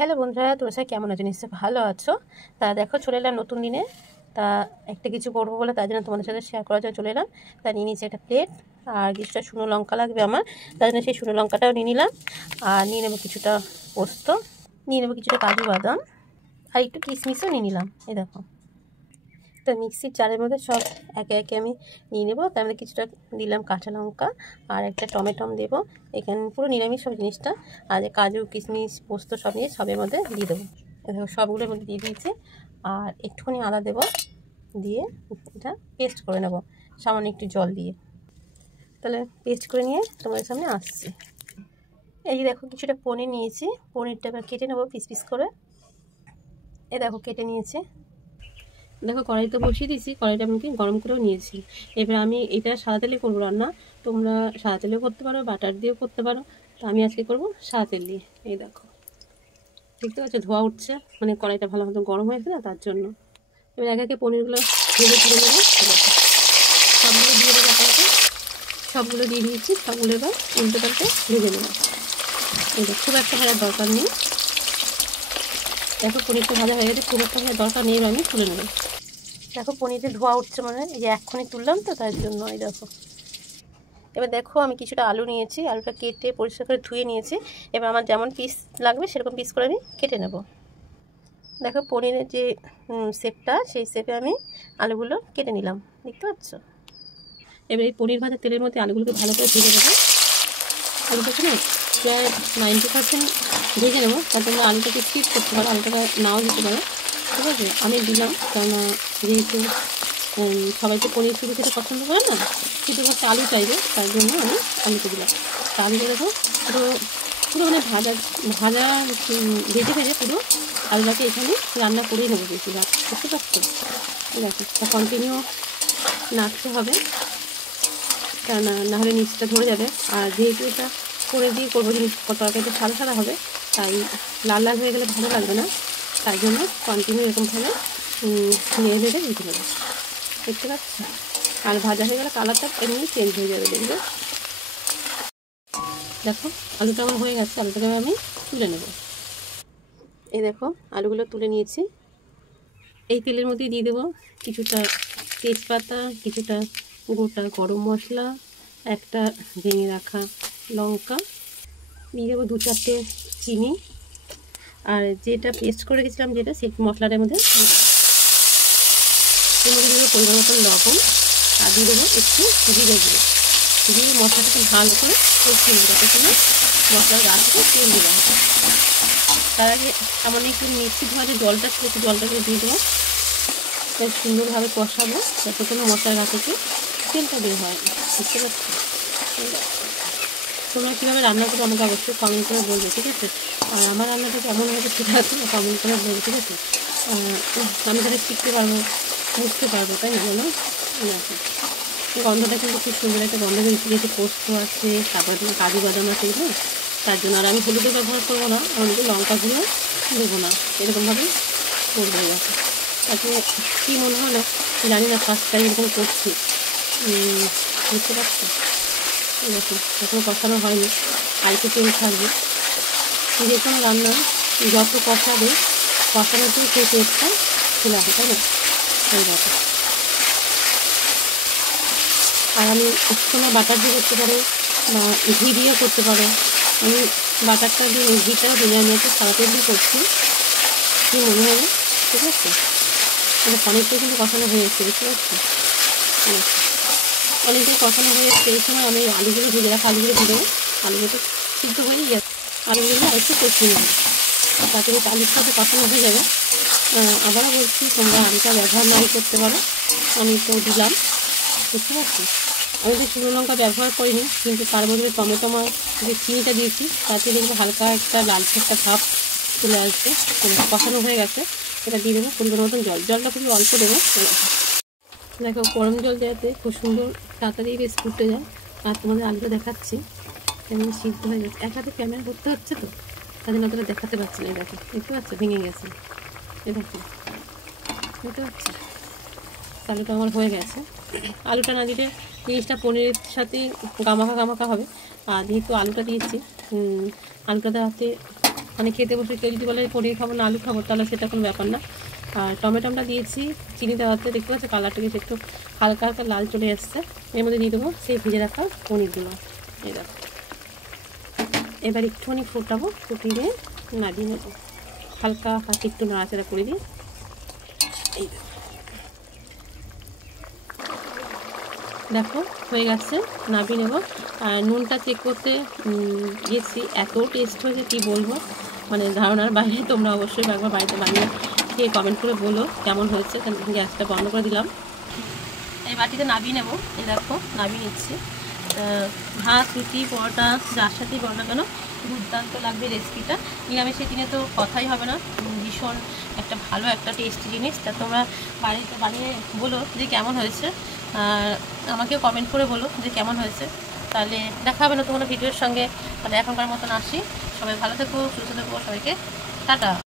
Hello বন্ধুরা, তোমরা সবাই কেমন আছো? নিশ্চয়ই ভালো আছো। তা দেখো, চলে এলাম নতুন দিনে। তা একটা কিছু করবো বলে তার জন্য তোমাদের সাথে শেয়ার করার জন্য চলে এলাম। তা নিয়ে নিয়েছি একটা প্লেট, আর কিছুটা শুকনো লঙ্কা লাগবে আমার, তার জন্য সেই শুকনো লঙ্কাটাও নিয়ে নিলাম। আর নিয়ে নেবো কিছুটা পোস্ত, নিয়ে নেবো কিছুটা কাজু বাদাম, আর একটু কিশমিশও নিয়ে নিলাম। এই দেখো, তো মিক্সির জারের মধ্যে সব একে একে আমি নিয়ে নেবো। তার মধ্যে কিছুটা দিলাম কাঁচা লঙ্কা, আর একটা টমেটো দেবো। এখানে পুরো নিরামিষ সব জিনিসটা, আর কাজু কিশমিশ পোস্ত সব নিয়ে সবের মধ্যে দিয়ে দেবো। দেখো সবগুলোর মধ্যে দিয়ে দিয়েছি, আর একটুখানি আদা দেবো, দিয়ে এটা পেস্ট করে নেবো সামান্য একটু জল দিয়ে। তাহলে পেস্ট করে নিয়ে তোমাদের সামনে আসছি। এই যে দেখো, কিছুটা পনির নিয়েছি, পনিরটা এবার কেটে নেবো পিস পিস করে। এই দেখো কেটে নিয়েছি। দেখো কড়াইতে বসিয়ে দিয়েছি, কড়াইটা আমি গরম করেও নিয়েছি। এবার আমি এটা সাদা তেলে করবো রান্না। তোমরা সাদা তেলেও করতে পারো, বাটার দিয়েও করতে পারো। তো আমি আজকে করবো সাদা তেল দিয়ে। এই দেখো দেখতে পাচ্ছ ধোয়া উঠছে, মানে কড়াইটা ভালো মতো গরম হয়েছে না, তার জন্য। এবার একে একে পনিরগুলো ভেজে তুলে নেবো। সবগুলো দিয়ে দেবো একে, সবগুলো দিয়ে দিয়েছি। সবগুলো এবার উল্টে পাল্টে ভেজে নেবো। এই দেখো, খুব একটা ভাজার দরকার নেই। দেখো পনিরটা ভাজা হয়ে গেছে, খুব একটা ভাজার দরকার নেই। এবার আমি তুলে নেবো। দেখো পনিরে ধোয়া উঠছে, মানে এই যে এক্ষুনি তুললাম তো, তার জন্য। এই দেখো, এবার দেখো আমি কিছুটা আলু নিয়েছি, আলুটা কেটে পরিষ্কার করে ধুয়ে নিয়েছি। এবার আমার যেমন পিস লাগবে সেরকম পিস করে আমি কেটে নেব। দেখো পনিরের যে শেপটা, সেই শেপে আমি আলুগুলো কেটে নিলাম, দেখতে পাচ্ছ। এবার এই পনির ভাজা তেলের মধ্যে আলুগুলোকে ভালো করে ভেজে নেবো। আলুটাকে না প্রায় 90% ভেজে নেবো। তার জন্য আলুটাকে স্কিপ করতে পারো, আলুটাকে নাও দিতে পারো, ঠিক আছে। আমি দিলাম, কেননা যেহেতু সবাই তো পনির শুধু খেতে পছন্দ করে না, শুধু হচ্ছে আলু চাইবে, তার জন্য আমি আলুকে দিলাম। তা আলুটা দেখো পুরো পুরো মানে ভাজা ভাজা ভেজে ভেজে পুরো আলুটাকে এখানে রান্না করেই নেবো বেশিরভাগ, বুঝতে পারছো। ঠিক আছে, তা কন্টিনিউ নাড়তে হবে, কেননা নাহলে নিচটা ধরে যাবে। আর যেহেতু এটা করে দিয়ে করবো, জিনিস তরকারিটা সাদা সাদা হবে, তাই লাল লাল হয়ে গেলে ভালো লাগবে না। তাই জন্য কন্টিনিউ এরকমভাবে নেড়ে নেড়ে দিতে হবে, দেখতে পাচ্ছি। আর ভাজা হয়ে গেলে কালারটা এমনি চেঞ্জ হয়ে যাবে, দেখবে। দেখো আলুটা আমার হয়ে গেছে, আলুটাকে আমি তুলে নেব। এই দেখো আলুগুলো তুলে নিয়েছি। এই তেলের মধ্যে দিয়ে দেবো কিছুটা তেজপাতা, কিছুটা গোটা গরম মশলা, একটা ভেঙে রাখা লঙ্কা, দিয়ে দেবো 2-4টে চিনি, আর যেটা পেস্ট করে রেখেছিলাম যেটা, সেই মশলাটার মধ্যে এর মধ্যে দেবো পরিমাণ মতন লবণ, আর দিয়ে দেবো একটু জিরে গুঁড়ো, দিয়ে মশলাটাকে ভালো করে কষিয়ে নেবো, যাতে করে মশলার গা থেকে তেল দেওয়া হয়। তার আগে সামান্য একটু মিক্সি ধোয়া যে জলটা ছিল, একটু জলটাকে দিয়ে দেবো, বেশ সুন্দরভাবে কষাবো, যাতে করে মশলার গা থেকে তেলটা বের হয়, বুঝতে পারছি। তোমরা কীভাবে রান্না করো আমাকে অবশ্যই কমেন্ট করে বলবে, ঠিক আছে। আর আমার রান্নাটা কেমন হবে সেটা তোমরা কমেন্ট করে বলবে, ঠিক আছে। আমি তাহলে শিখতে পারবো, বুঝতে পারবো, তাই না বলো। গন্ধটা কিন্তু খুব সুন্দর একটা গন্ধ বেরিয়েছে, যেহেতু পোস্ত আছে, তারপরে তোমার কাজু বাদাম আছে, এগুলো তার জন্য। আর আমি হলুদও ব্যবহার করবো না, হলুদে লঙ্কা গুঁড়ো দেবো না, এরকমভাবে করবো। এরকম তাতে কী মনে হয় না জানি না, ফার্স্ট টাইম এরকম করছি, বুঝতে পারছি। এরকম এখনও কষানো হয়নি, আর একটু তেল থাকবে। যে কোনো রান্না যত কষাবে, কষানোতেই সেই টেস্টটা চলে আসে, তাই না। এই ব্যাপার। আর আমি তোমরা বাটার দিয়ে করতে পারো বা ঘি দিয়েও করতে পারো। আমি বাটারটা দিয়ে ঘিটাও দিয়ে, আমি একটা সাদা তেল দিয়ে করছি, কী মনে হবে, ঠিক আছে। মানে অনেকটাই কিন্তু কষানো হয়ে এসছে, বুঝতে পারছি। অনেকটাই কষানো হয়ে এসছে। এই সময় আমি আলুগুলো ভেজে রাখা আলুগুলো দিয়ে দেবো। আলুগুলো সিদ্ধ হয়েই যাচ্ছে, আলুগুলো আরেকটু কষিয়ে নেবো, তাতে আলুর সাথে কষানো হয়ে যাবে। আবারও বলছি, তোমরা আলুটা ব্যবহার নাই করতে পারো, আমি তো দিলাম, বুঝতে পারছি। আমি তো শুকনো লঙ্কা ব্যবহার করিনি, কিন্তু তার বদলে টমেটো যে চিনিটা দিয়েছি, তাতে দেখবো হালকা একটা লালচে একটা ভাব চলে আসবে। কষানো হয়ে গেছে, এটা দিয়ে দেবো পরিমাণ মতন জল। জলটা খুবই অল্প দেবো। দেখো গরম জল দেওয়াতে খুব সুন্দর তাড়াতাড়ি বেশ ফুটে যায়। আর তোমাদের আলুটা দেখাচ্ছি কেমন সিদ্ধ হয়ে গেছে। এক হাতে ক্যামেরা করতে হচ্ছে তো, তাদের অতটা দেখাতে পারছি না। দেখো দেখতে পাচ্ছ, ভেঙে গেছে, এ দেখো দেখতে পাচ্ছি। আলুটা আমার হয়ে গেছে। আলুটা না দিলে জিনিসটা পনিরের সাথে গামাখা গামাখা হবে। আর যেহেতু আলুটা দিয়েছি, আলুটা দেওয়াতে মানে খেতে বসে কেউ যদি বলে পনির খাবো না আলু খাবো, তাহলে সেটা কোনো ব্যাপার না। আর টমেটোটা দিয়েছি চিনি দেওয়াতে, দেখতে পাচ্ছি কালারটা গেছে একটু হালকা হালকা লাল চলে আসছে। এর মধ্যে দিয়ে দেবো সেই ভেজে রাখা পনিরগুলো। এই দেখো, এবার একটুখানি ফোটাবো, ফুটিয়ে নাড়িয়ে নেবো, হালকা হাতে একটু নাড়াচাড়া করে দিই। এই দেখো হয়ে গেছে, নামিয়ে নেবো। আর নুনটা চেক করতে গেছি, এত টেস্ট হয়েছে কী বলবো, মানে ধারণার বাইরে। তোমরা অবশ্যই একবার বাড়িতে বানিয়ে খেয়ে কমেন্ট করে বলো কেমন হয়েছে। গ্যাসটা বন্ধ করে দিলাম, এই বাটিতে নামিয়ে নেবো। এই দেখো নামিয়ে নিচ্ছি। ভাত, রুটি, পরোটা যার সাথেই বলো না কেন দুর্দান্ত লাগবে রেসিপিটা। নিরামিষের দিনে তো কথাই হবে না, ভীষণ একটা ভালো একটা টেস্টি জিনিস। তা তোমরা বাড়িতে বানিয়ে বলো যে কেমন হয়েছে, আমাকেও কমেন্ট করে বলো যে কেমন হয়েছে। তাহলে দেখা হবে না তোমার ভিডিওর সঙ্গে। তাহলে এখনকার মতন আসি, সবাই ভালো থেকো, সুস্থ থেকো, সবাইকে টাটা।